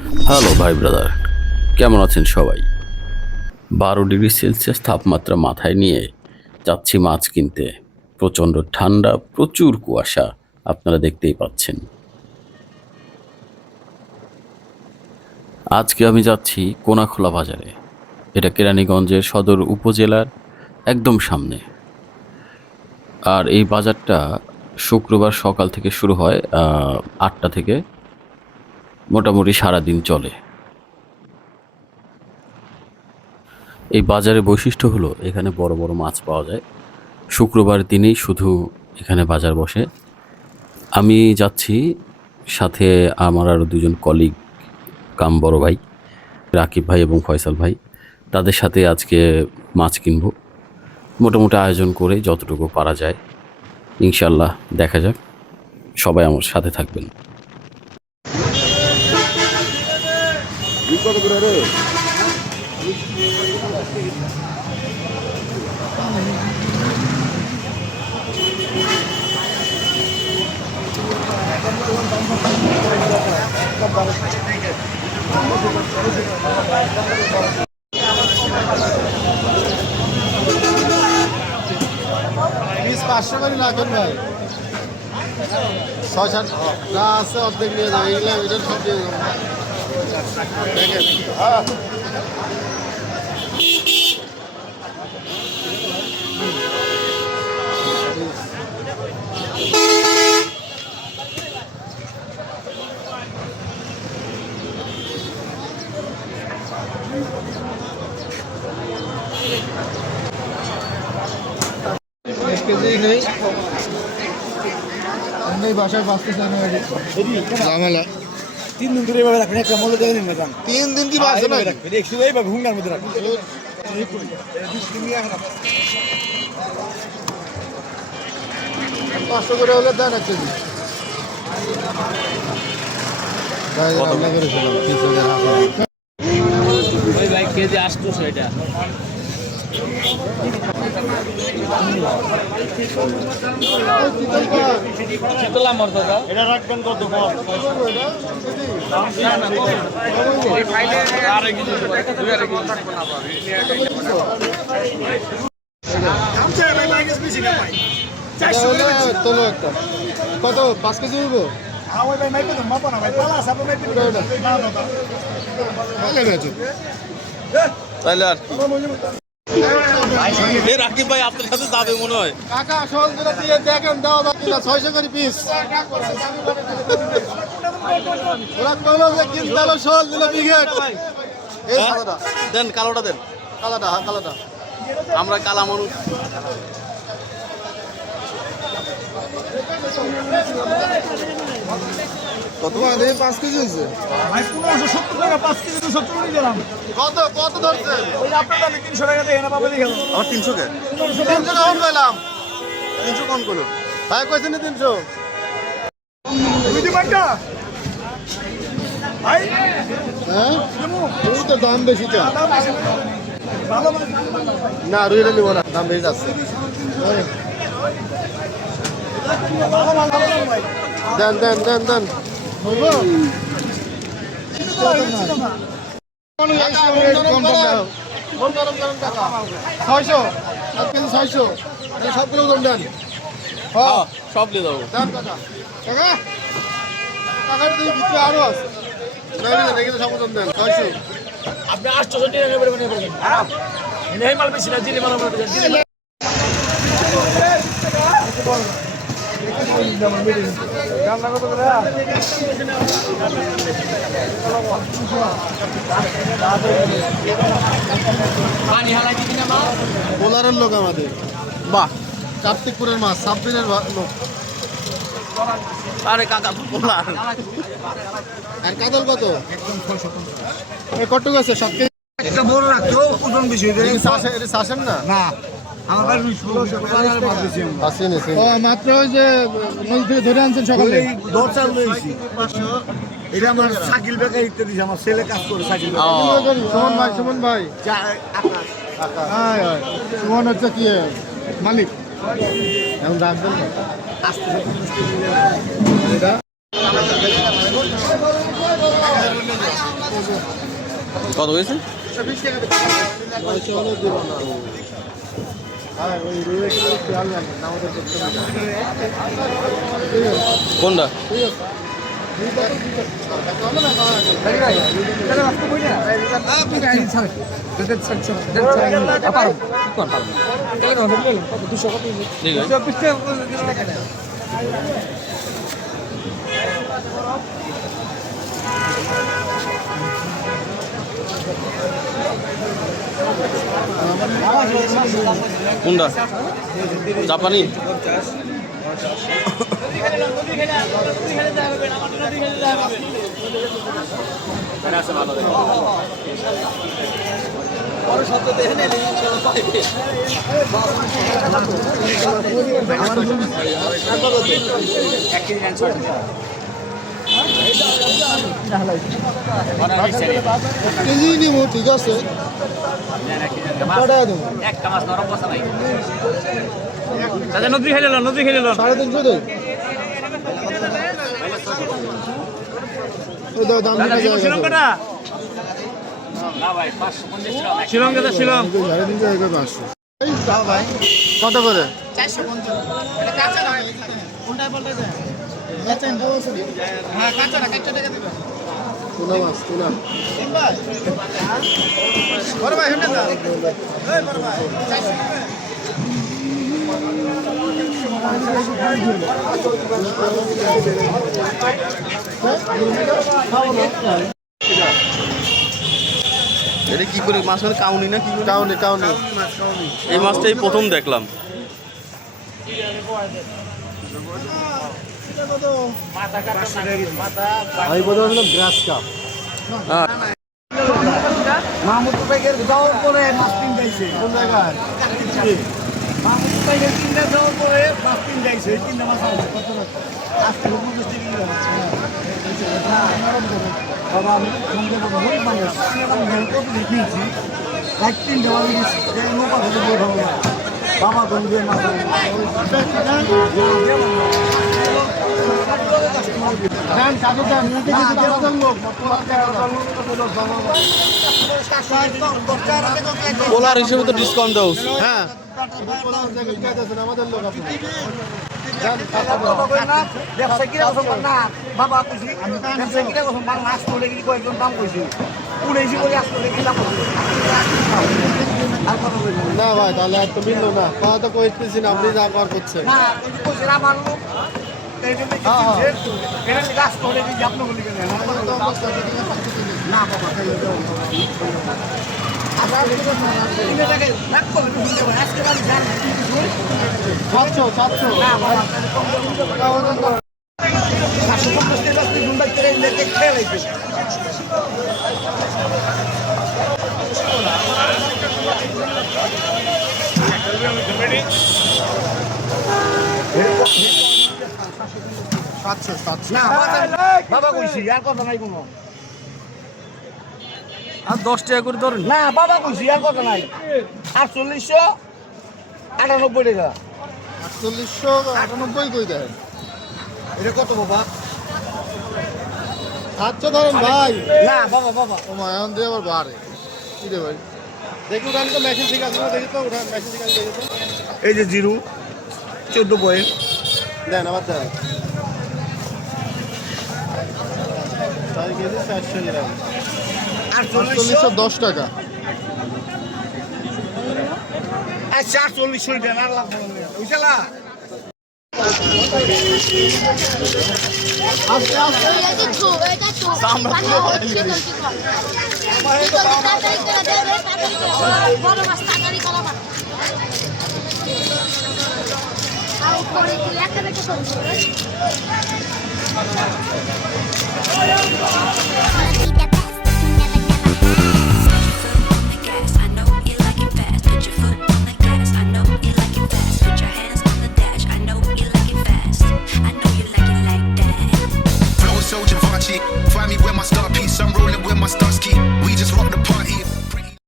Hello ভাই brother, কেমন আছেন সবাই? 12 ডিগ্রি সেলসিয়াস তাপমাত্রা মাথায় নিয়ে যাচ্ছি মাছ কিনতে। প্রচণ্ড ঠান্ডা, প্রচুর কুয়াশা, আপনারা দেখতেই পাচ্ছেন। আজকে আমি যাচ্ছি কোনাখোলা বাজারে। এটা কেরানীগঞ্জের সদর উপজেলার একদম সামনে। আর এই বাজারটা শুক্রবার সকাল থেকে শুরু হয় 8টা থেকে, মোটামুটি সারাদিন চলে। এই বাজারের বৈশিষ্ট্য হলো এখানে বড় বড় মাছ পাওয়া যায়। শুক্রবার দিনেই শুধু এখানে বাজার বসে। আমি যাচ্ছি, সাথে আমার আরও দুজন কলিগ কাম বড় ভাই, রাকিব ভাই এবং ফয়সাল ভাই। তাদের সাথে আজকে মাছ কিনব। মোটামুটি আয়োজন করে যতটুকু পারা যায়, ইনশাল্লাহ দেখা যাক। সবাই আমার সাথে থাকবেন। পিস 500 করে রাখেন ভাই। 6-7 যা আছে অর্ধেক নিয়ে যাবে, এগুলো এটার সব দিয়ে দেবো। দেখেন এক কেজি নেই, নেই বাসায় বাঁচতে চায় না ঝামেলা। 3 দিন ধরে এভাবে রাখবেন, একটা মজা দেখে নিন না। 3 দিন কি বাঁচে না? রাখবেন একটু এইভাবে হুঙ্গার মধ্যে রাখবেন। 500 করে হলে দেন এক কেজি। ওই ভাই কেজি 800 এটা। শীতলা মর্যাদা এটা রাখবেন কত? তোলো একটা। কত 5 কেজি হইব? তাহলে আর কি, রাকিব ভাই আপনার সাথে যাবে মনে হয়। কাকা সহজ করে দিয়ে দেখেন, দেওয়া যাবে না। 600 করে পিস। ওরা কইলো যে কিনতালো সহজ দিল বিঘেট। এই সাদাটা দেন, কালোটা দেন। কালাটা, হ্যাঁ কালাটা। আমরা কালা মানুষ। কত টাকা দিয়ে 5 কেজি হয়েছে? ভাই 1570 টাকা 5 কেজি তো 70 টাকা দিলাম। কত কত ধরছে? ওই যে আপনার দামে 300 টাকা দিয়ে না পাবে দেখেন। আমার 300 কে 300 কখন কইলাম? 300 কোন করলো? ভাই কইছেন 300। দুই দিন বাড়টা ভাই হ্যাঁ ওই তো দাম বেশি চা। দাম বেশি না। ভালো মাছ না রুইটা নিব না, দাম বেশি যাচ্ছে। ভালো মাছ ভাই। দেন দেন দেন দেন। হইবো? কোন গরম গরম টাকা 600 1 কেজি 600 এই সবগুলো ওজন দেন। হ্যাঁ সব নিয়ে যাবো। দেন কাকা। কাকা টাকার তো ভিতরে আরো আছে। না না দেখে তো সব ওজন দেন 600। আপনি 800 টাকা নেবেন মানে বলেন। হ্যাঁ নেই মাল বেশি না, জিরে মাল আমরা দিই। বোলারের লোক আমাদের, বাহ, কার্তিকপুরের মাছ, সাবদিনের লোক। আরে কাকা বলা। আর কাতল কত? এই কটুক আছে 7 কেজি। একটা বড় রাখতো ওজন বেশি হয়ে যায়। এটা শাসেন না? না আমার বাড়ি 16 মাছ বেশি। আসেন এসে। ও মাত্র ওই যে নদী থেকে ধরে আনছেন সকালে। দর চাল লইছি। এটা আমার সাইকেল বেকার ইত্যাদি, আমার ছেলে কাজ করে সাইকেল। সুমন ভাই, সুমন ভাই। হ্যাঁ সুমন হচ্ছে কি মালিক। এখন রাখবেন না। এটা কত হয়েছে? 20 টাকা বেশি। 900 হলে দিব না। হ্যাঁ, ওই রুই কিলো খেয়াল রাখেন, না আমাদের করতে হবে না। কোনটা? ঠিক আছে। ঠিক আছে। কোনটা? জাপানি? কেজি নিব, ঠিক আছে। কটা দেবো? একটা মাছ নরম বসা নাই দাদা নদী খেলে লো 350 দেই। ওই দাও, দাম দিতে যাবে। শ্রীলঙ্কাটা না ভাই 550 টাকা শ্রীলঙ্কাটা শিলং 350 টাকা 500। এই দাও ভাই। কত করে? 450 এটা কাঁচা না কোনটা বলতে দেন কাঁচা হ্যাঁ কাঁচা না কাঁচা টাকা দিবেন তুলা মাছ, তুলা। ভাই বড় ভাই হেঁটে দাও এই বড় ভাই 400 এটা কি করে মাছ মানে কাউনি না কি? কাউনি, কাউনি। এই মাছটাই প্রথম দেখলাম। আমি বলতে পারছিলাম গ্রাস কাপ। মাহমুদ ভাইয়ের যাওয়ার পরে মাছ তিন যাইছে কোন জায়গায়? মাহমুদ ভাইয়ের তিনটা যাওয়ার পরে মাছ তিন যাইছে এই তিনটা মাছ আছে কত আজকে 50 টাকা বাবা আমি সঙ্গে বাবা হই মানে আমি কত লিখেছি এক তিন দেওয়া দিয়েছি এই নৌকা থেকে বড় হবে বাবা গঞ্জে মাছ দাম কাটো দাম, মুখে কিছু দেওয়া দাম লোক। পোলার হিসেবে তো ডিসকাউন্ট দাও। হ্যাঁ, আমাদের লোক আছে। ব্যবসা কিরা কথা না বাবা কইছি ব্যবসা কিরা কথা বাংলা আসলে কি কয়েকজন দাম কইছি পুরেছি বলে আসলে কি দাম কইছি আর কথা বলি না ভাই, তাহলে আর তো মিললো না। কথা তো কইতেছি না, আপনি যা কর করছেন। না কইছি আমার লোক এই জন্য কি এটা গাছ করে কি আপনি বলি কেন না বাবা তাহলে দাও আজকে বাড়ি যান 700, 700। না বাবা খেলাইছে না বাবা কইছি আর কথা নাই কোনো আর 10 টাকা করে ধরেন। না বাবা কইছি আর কথা নাই 4898 টাকা 4898 কই দেয়? এটা কত বাবা 700 ধরেন ভাই। না বাবা বাবা ও মা, এখন দিয়ে আবার বাড়ে। কি রে ভাই? দেখি উঠান তো, মেশিন ঠিক আছে না? দেখি তো, উঠান, মেশিন ঠিক আছে দেখি তো। এই যে 14 পয়েন্ট দেন, আবার দেন। 4 কেজি 400 গ্রাম, 4810 টাকা। আচ্ছা 48 দেন আর লাগবে না বুঝলা আস্তে আস্তে I know you like it fast, put your foot